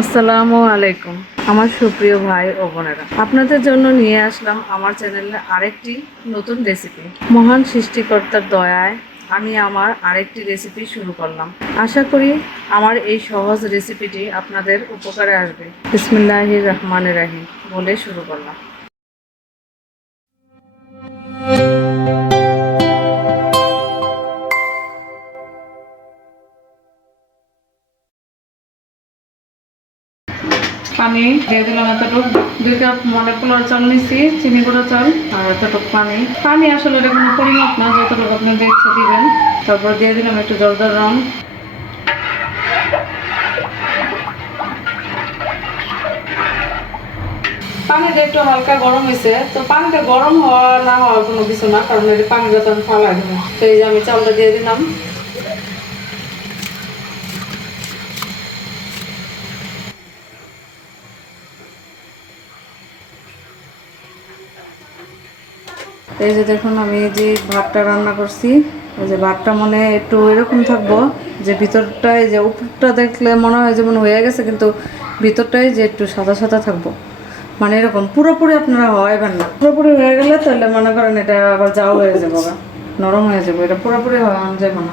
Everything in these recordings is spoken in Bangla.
আসসালামু আলাইকুম, আমার সুপ্রিয় ভাই ও বোনেরা। আপনাদের জন্য নিয়ে আসলাম আমার চ্যানেলে আরেকটি নতুন রেসিপি। মহান সৃষ্টিকর্তার দয়ায় আমি আমার আরেকটি রেসিপি শুরু করলাম। আশা করি আমার এই সহজ রেসিপিটি আপনাদের উপকারে আসবে। বিসমিল্লাহ রহমান রাহিম বলে শুরু করলাম। পানি দিয়ে দিলাম এতটুক। দুই কাপ মনে পোলার চাল নিচ্ছি চিনি গুঁড়ো চাল আর এতটুক পানি। পানি আসলে এটা কোনো পরিমাপ না, যতটুকু আপনি দেখছে দিবেন। তারপর দিয়ে দিলাম একটু জর্দার রং। পানিটা একটু হালকা গরম হয়েছে, তো পানিটা গরম হওয়া না হওয়ার কোনো কিছু না, কারণ এটা পানিটা তো আমি ফালাই দেবো তো এই যে আমি চালটা দিয়ে দিলাম। এই যে দেখুন, আমি যে ভাতটা রান্না করছি। ওই যে ভাতটা মনে একটু এরকম থাকব যে ভিতরটায় যে উপরটা দেখলে মনে হয় যেমন হয়ে গেছে, কিন্তু ভিতরটাই যে একটু সাদা সাদা থাকব। মানে এরকম পুরোপুরি আপনারা হওয়াইবেন না। পুরোপুরি হয়ে গেলে তাহলে মনে করেন এটা আবার যাও হয়ে যাব নরম হয়ে যাব। এটা পুরোপুরি হওয়া যাবে না।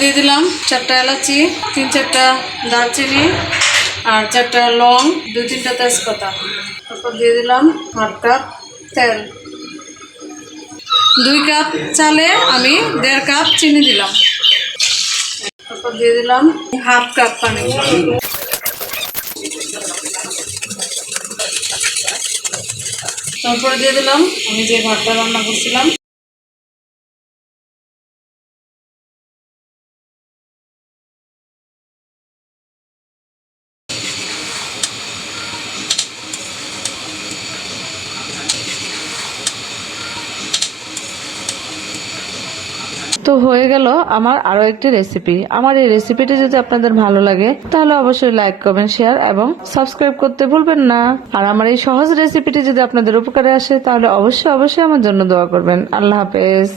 দিয়ে দিলাম চারটা এলাচি, তিন চারটা দারচিনি আর চারটা লং, দুই তিনটা তেজপাতা। তারপর দিয়ে দিলাম হাফ কাপ তেল। দুই কাপ চালে আমি দেড় কাপ চিনি দিলাম। তারপর দিয়ে দিলাম হাফ কাপ পানি। তারপরে দিয়ে দিলাম আমি যে ভাতটা রান্না করছিলাম তো হয়ে গেল আমার আরও একটি রেসিপি আমার এই রেসিপিটি যদি আপনাদের ভালো লাগে, তাহলে অবশ্যই লাইক কমেন্ট শেয়ার এবং সাবস্ক্রাইব করতে ভুলবেন না। আর আমার এই সহজ রেসিপিটি যদি আপনাদের উপকারে আসে, তাহলে অবশ্যই অবশ্যই আমার জন্য দোয়া করবেন। আল্লাহ হাফেজ।